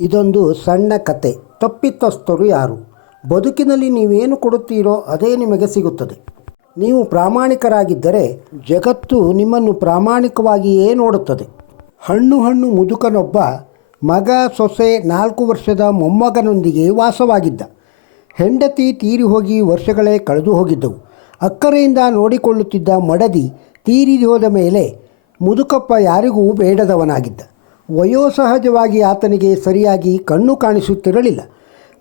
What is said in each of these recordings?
ಇದೊಂದು ಸಣ್ಣ ಕತೆ. ತಪ್ಪಿತಸ್ಥರು ಯಾರು? ಬದುಕಿನಲ್ಲಿ ನೀವೇನು ಕೊಡುತ್ತೀರೋ ಅದೇ ನಿಮಗೆ ಸಿಗುತ್ತದೆ. ನೀವು ಪ್ರಾಮಾಣಿಕರಾಗಿದ್ದರೆ ಜಗತ್ತು ನಿಮ್ಮನ್ನು ಪ್ರಾಮಾಣಿಕವಾಗಿಯೇ ನೋಡುತ್ತದೆ. ಹಣ್ಣು ಹಣ್ಣು ಮುದುಕನೊಬ್ಬ ಮಗ ಸೊಸೆ ನಾಲ್ಕು ವರ್ಷದ ಮೊಮ್ಮಗನೊಂದಿಗೆ ವಾಸವಾಗಿದ್ದ. ಹೆಂಡತಿ ತೀರಿ ಹೋಗಿ ವರ್ಷಗಳೇ ಕಳೆದು ಹೋಗಿದ್ದವು. ಅಕ್ಕರೆಯಿಂದ ನೋಡಿಕೊಳ್ಳುತ್ತಿದ್ದ ಮಡದಿ ತೀರಿ ಹೋದ ಮೇಲೆ ಮುದುಕಪ್ಪ ಯಾರಿಗೂ ಬೇಡದವನಾಗಿದ್ದ. ವಯೋಸಹಜವಾಗಿ ಆತನಿಗೆ ಸರಿಯಾಗಿ ಕಣ್ಣು ಕಾಣಿಸುತ್ತಿರಲಿಲ್ಲ.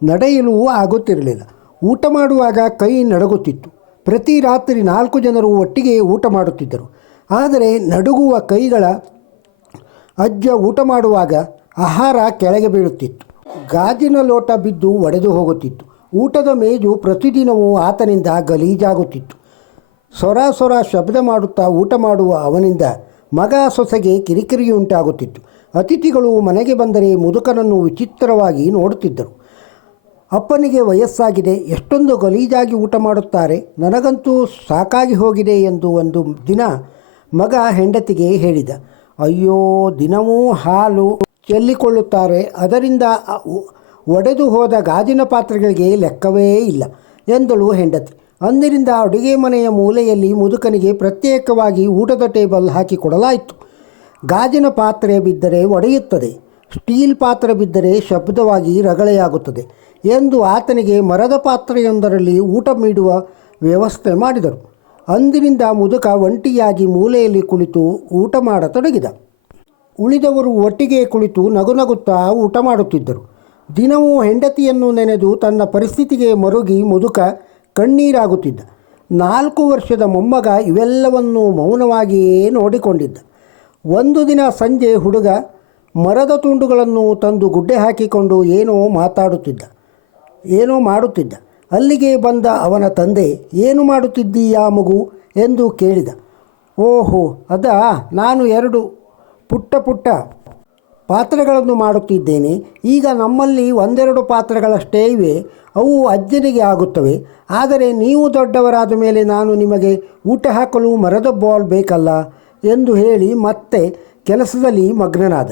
ನಡೆಯಲು ಆಗುತ್ತಿರಲಿಲ್ಲ. ಊಟ ಮಾಡುವಾಗ ಕೈ ನಡಗುತ್ತಿತ್ತು. ಪ್ರತಿ ರಾತ್ರಿ ನಾಲ್ಕು ಜನರು ಒಟ್ಟಿಗೆ ಊಟ ಮಾಡುತ್ತಿದ್ದರು. ಆದರೆ ನಡುಗುವ ಕೈಗಳ ಅಜ್ಜ ಊಟ ಮಾಡುವಾಗ ಆಹಾರ ಕೆಳಗೆ ಬೀಳುತ್ತಿತ್ತು. ಗಾಜಿನ ಲೋಟ ಬಿದ್ದು ಒಡೆದು ಹೋಗುತ್ತಿತ್ತು. ಊಟದ ಮೇಜು ಪ್ರತಿದಿನವೂ ಆತನಿಂದ ಗಲೀಜಾಗುತ್ತಿತ್ತು. ಸೊರ ಸೊರ ಶಬ್ದ ಮಾಡುತ್ತಾ ಊಟ ಮಾಡುವ ಅವನಿಂದ ಮಗ ಸೊಸೆಗೆ ಕಿರಿಕಿರಿಯುಂಟಾಗುತ್ತಿತ್ತು. ಅತಿಥಿಗಳು ಮನೆಗೆ ಬಂದರೆ ಮುದುಕನನ್ನು ವಿಚಿತ್ರವಾಗಿ ನೋಡುತ್ತಿದ್ದರು. ಅಪ್ಪನಿಗೆ ವಯಸ್ಸಾಗಿದೆ, ಎಷ್ಟೊಂದು ಗಲೀಜಾಗಿ ಊಟ ಮಾಡುತ್ತಾರೆ, ನನಗಂತೂ ಸಾಕಾಗಿ ಹೋಗಿದೆ ಎಂದು ಒಂದು ದಿನ ಮಗ ಹೆಂಡತಿಗೆ ಹೇಳಿದ. ಅಯ್ಯೋ, ದಿನವೂ ಹಾಲು ಚೆಲ್ಲಿಕೊಳ್ಳುತ್ತಾರೆ, ಅದರಿಂದ ಒಡೆದು ಹೋದ ಗಾಜಿನ ಪಾತ್ರೆಗಳಿಗೆ ಲೆಕ್ಕವೇ ಇಲ್ಲ ಎಂದಳು ಹೆಂಡತಿ. ಅಂದಿನಿಂದ ಅಡುಗೆ ಮನೆಯ ಮೂಲೆಯಲ್ಲಿ ಮುದುಕನಿಗೆ ಪ್ರತ್ಯೇಕವಾಗಿ ಊಟದ ಟೇಬಲ್ ಹಾಕಿಕೊಡಲಾಯಿತು ಗಾಜಿನ ಪಾತ್ರೆ ಬಿದ್ದರೆ ಒಡೆಯುತ್ತದೆ, ಸ್ಟೀಲ್ ಪಾತ್ರೆ ಬಿದ್ದರೆ ಶಬ್ದವಾಗಿ ರಗಳೆಯಾಗುತ್ತದೆ ಎಂದು ಆತನಿಗೆ ಮರದ ಪಾತ್ರೆಯೊಂದರಲ್ಲಿ ಊಟ ನೀಡುವ ವ್ಯವಸ್ಥೆ ಮಾಡಿದರು. ಅಂದಿನಿಂದ ಮುದುಕ ಒಂಟಿಯಾಗಿ ಮೂಲೆಯಲ್ಲಿ ಕುಳಿತು ಊಟ ಮಾಡತೊಡಗಿದ. ಉಳಿದವರು ಒಟ್ಟಿಗೆ ಕುಳಿತು ನಗುನಗುತ್ತಾ ಊಟ ಮಾಡುತ್ತಿದ್ದರು. ದಿನವೂ ಹೆಂಡತಿಯನ್ನು ನೆನೆದು ತನ್ನ ಪರಿಸ್ಥಿತಿಗೆ ಮರುಗಿ ಮುದುಕ ಕಣ್ಣೀರಾಗುತ್ತಿದ್ದ. ನಾಲ್ಕು ವರ್ಷದ ಮೊಮ್ಮಗ ಇವೆಲ್ಲವನ್ನು ಮೌನವಾಗಿಯೇ ನೋಡಿಕೊಂಡಿದ್ದ. ಒಂದು ದಿನ ಸಂಜೆ ಹುಡುಗ ಮರದ ತುಂಡುಗಳನ್ನು ತಂದು ಗುಡ್ಡೆ ಹಾಕಿಕೊಂಡು ಏನೋ ಮಾತಾಡುತ್ತಿದ್ದ. ಏನೋ ಮಾಡುತ್ತಿದ್ದ. ಅಲ್ಲಿಗೆ ಬಂದ ಅವನ ತಂದೆ, ಏನು ಮಾಡುತ್ತಿದ್ದೀಯಾ ಮಗು? ಎಂದು ಕೇಳಿದ. ಓಹೋ, ಅದಾ, ನಾನು ಎರಡು ಪುಟ್ಟ ಪುಟ್ಟ ಪಾತ್ರೆಗಳನ್ನು ಮಾಡುತ್ತಿದ್ದೇನೆ. ಈಗ ನಮ್ಮಲ್ಲಿ ಒಂದೆರಡು ಪಾತ್ರೆಗಳಷ್ಟೇ ಇವೆ. ಅವು ಅಜ್ಜನಿಗೆ ಆಗುತ್ತವೆ. ಆದರೆ ನೀವು ದೊಡ್ಡವರಾದ ಮೇಲೆ ನಾನು ನಿಮಗೆ ಊಟ ಹಾಕಲು ಮರದ ಬಾಲ್ ಬೇಕಲ್ಲ? ಎಂದು ಹೇಳಿ ಮತ್ತೆ ಕೆಲಸದಲ್ಲಿ ಮಗ್ನನಾದ.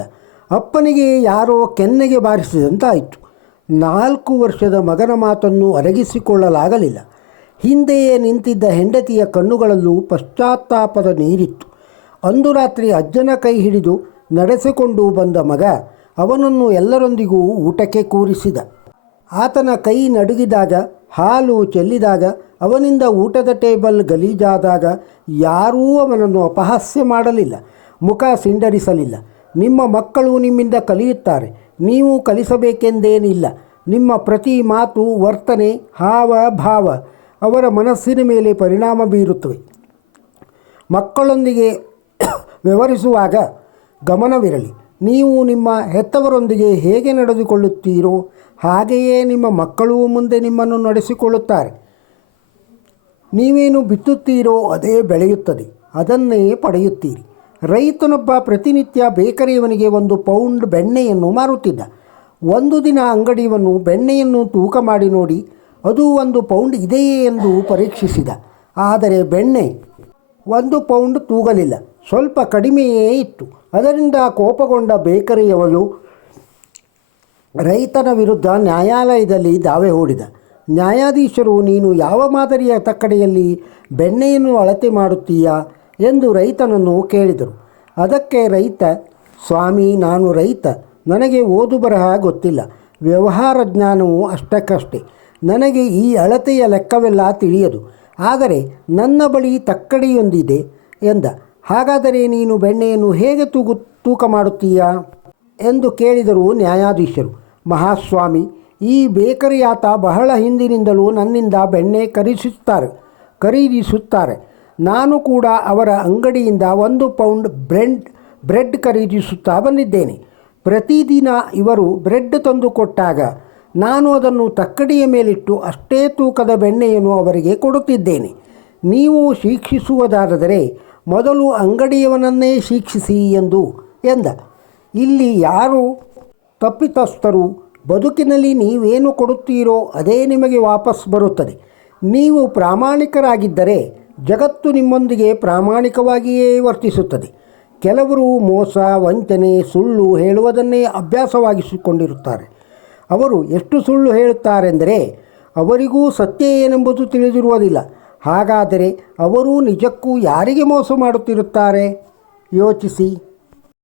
ಅಪ್ಪನಿಗೆ ಯಾರೋ ಕೆನ್ನೆಗೆ ಬಾರಿಸಿದಂತಾಯಿತು. ನಾಲ್ಕು ವರ್ಷದ ಮಗನ ಮಾತನ್ನು ಅರಗಿಸಿಕೊಳ್ಳಲಾಗಲಿಲ್ಲ. ಹಿಂದೆಯೇ ನಿಂತಿದ್ದ ಹೆಂಡತಿಯ ಕಣ್ಣುಗಳಲ್ಲೂ ಪಶ್ಚಾತ್ತಾಪದ ನೀರಿತ್ತು. ಅಂದು ರಾತ್ರಿ ಅಜ್ಜನ ಕೈ ಹಿಡಿದು ನಡೆಸಿಕೊಂಡು ಬಂದ ಮಗ ಅವನನ್ನು ಎಲ್ಲರೊಂದಿಗೂ ಊಟಕ್ಕೆ ಕೂರಿಸಿದ. ಆತನ ಕೈ ನಡುಗಿದಾಗ ಹಾಲು ಚೆಲ್ಲಿದಾಗ, ಅವನಿಂದ ಊಟದ ಟೇಬಲ್ ಗಲೀಜಾದಾಗ ಯಾರೂ ಅವನನ್ನು ಅಪಹಾಸ್ಯ ಮಾಡಲಿಲ್ಲ, ಮುಖ ಸಿಂಡರಿಸಲಿಲ್ಲ. ನಿಮ್ಮ ಮಕ್ಕಳು ನಿಮ್ಮಿಂದ ಕಲಿಯುತ್ತಾರೆ, ನೀವು ಕಲಿಸಬೇಕೆಂದೇನಿಲ್ಲ. ನಿಮ್ಮ ಪ್ರತಿ ಮಾತು ವರ್ತನೆ, ಹಾವ, ಭಾವ, ಅವರ ಮನಸ್ಸಿನ ಮೇಲೆ ಪರಿಣಾಮ ಬೀರುತ್ತವೆ. ಮಕ್ಕಳೊಂದಿಗೆ ವ್ಯವಹರಿಸುವಾಗ ಗಮನವಿರಲಿ, ನೀವು ನಿಮ್ಮ ಹೆತ್ತವರೊಂದಿಗೆ ಹೇಗೆ ನಡೆದುಕೊಳ್ಳುತ್ತೀರೋ ಹಾಗೆಯೇ ನಿಮ್ಮ ಮಕ್ಕಳು ಮುಂದೆ ನಿಮ್ಮನ್ನು ನಡೆಸಿಕೊಳ್ಳುತ್ತಾರೆ. ನೀವೇನು ಬಿತ್ತುತ್ತೀರೋ ಅದೇ ಬೆಳೆಯುತ್ತದೆ, ಅದನ್ನೇ ಪಡೆಯುತ್ತೀರಿ. ರೈತನೊಬ್ಬ ಪ್ರತಿನಿತ್ಯ ಬೇಕರಿಯವನಿಗೆ ಒಂದು ಪೌಂಡ್ ಬೆಣ್ಣೆಯನ್ನು ಮಾರುತ್ತಿದ್ದ. ಒಂದು ದಿನ ಅಂಗಡಿಯವನು ಬೆಣ್ಣೆಯನ್ನು ತೂಕ ಮಾಡಿ ನೋಡಿ, ಅದು ಒಂದು ಪೌಂಡ್ ಇದೆಯೇ ಎಂದು ಪರೀಕ್ಷಿಸಿದ. ಆದರೆ ಬೆಣ್ಣೆ ಒಂದು ಪೌಂಡ್ ತೂಗಲಿಲ್ಲ, ಸ್ವಲ್ಪ ಕಡಿಮೆಯೇ ಇತ್ತು. ಅದರಿಂದ ಕೋಪಗೊಂಡ ಬೇಕರಿಯವನು ರೈತನ ವಿರುದ್ಧ ನ್ಯಾಯಾಲಯದಲ್ಲಿ ದಾವೆ ಹೂಡಿದ. ನ್ಯಾಯಾಧೀಶರು, ನೀನು ಯಾವ ಮಾದರಿಯ ತಕ್ಕಡೆಯಲ್ಲಿ ಬೆಣ್ಣೆಯನ್ನು ಅಳತೆ ಮಾಡುತ್ತೀಯಾ ಎಂದು ರೈತನನ್ನು ಕೇಳಿದರು. ಅದಕ್ಕೆ ರೈತ, ಸ್ವಾಮಿ, ನಾನು ರೈತ. ನನಗೆ ಓದು ಬರಹ ಗೊತ್ತಿಲ್ಲ. ವ್ಯವಹಾರ ಜ್ಞಾನವು ಅಷ್ಟಕ್ಕಷ್ಟೇ. ನನಗೆ ಈ ಅಳತೆಯ ಲೆಕ್ಕವೆಲ್ಲ ತಿಳಿಯದು. ಆದರೆ ನನ್ನ ಬಳಿ ತಕ್ಕಡಿಯೊಂದಿದೆ ಎಂದ. ಹಾಗಾದರೆ ನೀನು ಬೆಣ್ಣೆಯನ್ನು ಹೇಗೆ ತೂಗು, ತೂಕ ಮಾಡುತ್ತೀಯಾ? ಎಂದು ಕೇಳಿದರು ನ್ಯಾಯಾಧೀಶರು. ಮಹಾಸ್ವಾಮಿ, ಈ ಬೇಕರಿಯಾತ ಬಹಳ ಹಿಂದಿನಿಂದಲೂ ನನ್ನಿಂದ ಬೆಣ್ಣೆ ಖರೀದಿಸುತ್ತಾರೆ ಖರೀದಿಸುತ್ತಾರೆ. ನಾನು ಕೂಡ ಅವರ ಅಂಗಡಿಯಿಂದ ಒಂದು ಪೌಂಡ್ ಬ್ರೆಡ್ ಬ್ರೆಡ್ ಖರೀದಿಸುತ್ತಾ ಬಂದಿದ್ದೇನೆ. ಪ್ರತಿದಿನ ಇವರು ಬ್ರೆಡ್ ತಂದು ಕೊಟ್ಟಾಗ ನಾನು ಅದನ್ನು ತಕ್ಕಡಿಯ ಮೇಲಿಟ್ಟು ಅಷ್ಟೇ ತೂಕದ ಬೆಣ್ಣೆಯನ್ನು ಅವರಿಗೆ ಕೊಡುತ್ತಿದ್ದೇನೆ. ನೀವು ಶಿಕ್ಷಿಸುವುದಾದರೆ ಮೊದಲು ಅಂಗಡಿಯವನನ್ನೇ ಶಿಕ್ಷಿಸಿ ಎಂದು ಎಂದ. ಇಲ್ಲಿ ಯಾರು ತಪ್ಪಿತಸ್ಥರು, ಬದುಕಿನಲ್ಲಿ ನೀವೇನು ಕೊಡುತ್ತೀರೋ ಅದೇ ನಿಮಗೆ ವಾಪಸ್ ಬರುತ್ತದೆ. ನೀವು ಪ್ರಾಮಾಣಿಕರಾಗಿದ್ದರೆ ಜಗತ್ತು ನಿಮ್ಮೊಂದಿಗೆ ಪ್ರಾಮಾಣಿಕವಾಗಿಯೇ ವರ್ತಿಸುತ್ತದೆ. ಕೆಲವರು ಮೋಸ, ವಂಚನೆ, ಸುಳ್ಳು ಹೇಳುವುದನ್ನೇ ಅಭ್ಯಾಸವಾಗಿಸಿಕೊಂಡಿರುತ್ತಾರೆ. ಅವರು ಎಷ್ಟು ಸುಳ್ಳು ಹೇಳುತ್ತಾರೆಂದರೆ ಅವರಿಗೂ ಸತ್ಯ ಏನೆಂಬುದು ತಿಳಿದಿರುವುದಿಲ್ಲ. ಹಾಗಾದರೆ ಅವರು ನಿಜಕ್ಕೂ ಯಾರಿಗೆ ಮೋಸ ಮಾಡುತ್ತಿರುತ್ತಾರೆ? ಯೋಚಿಸಿ.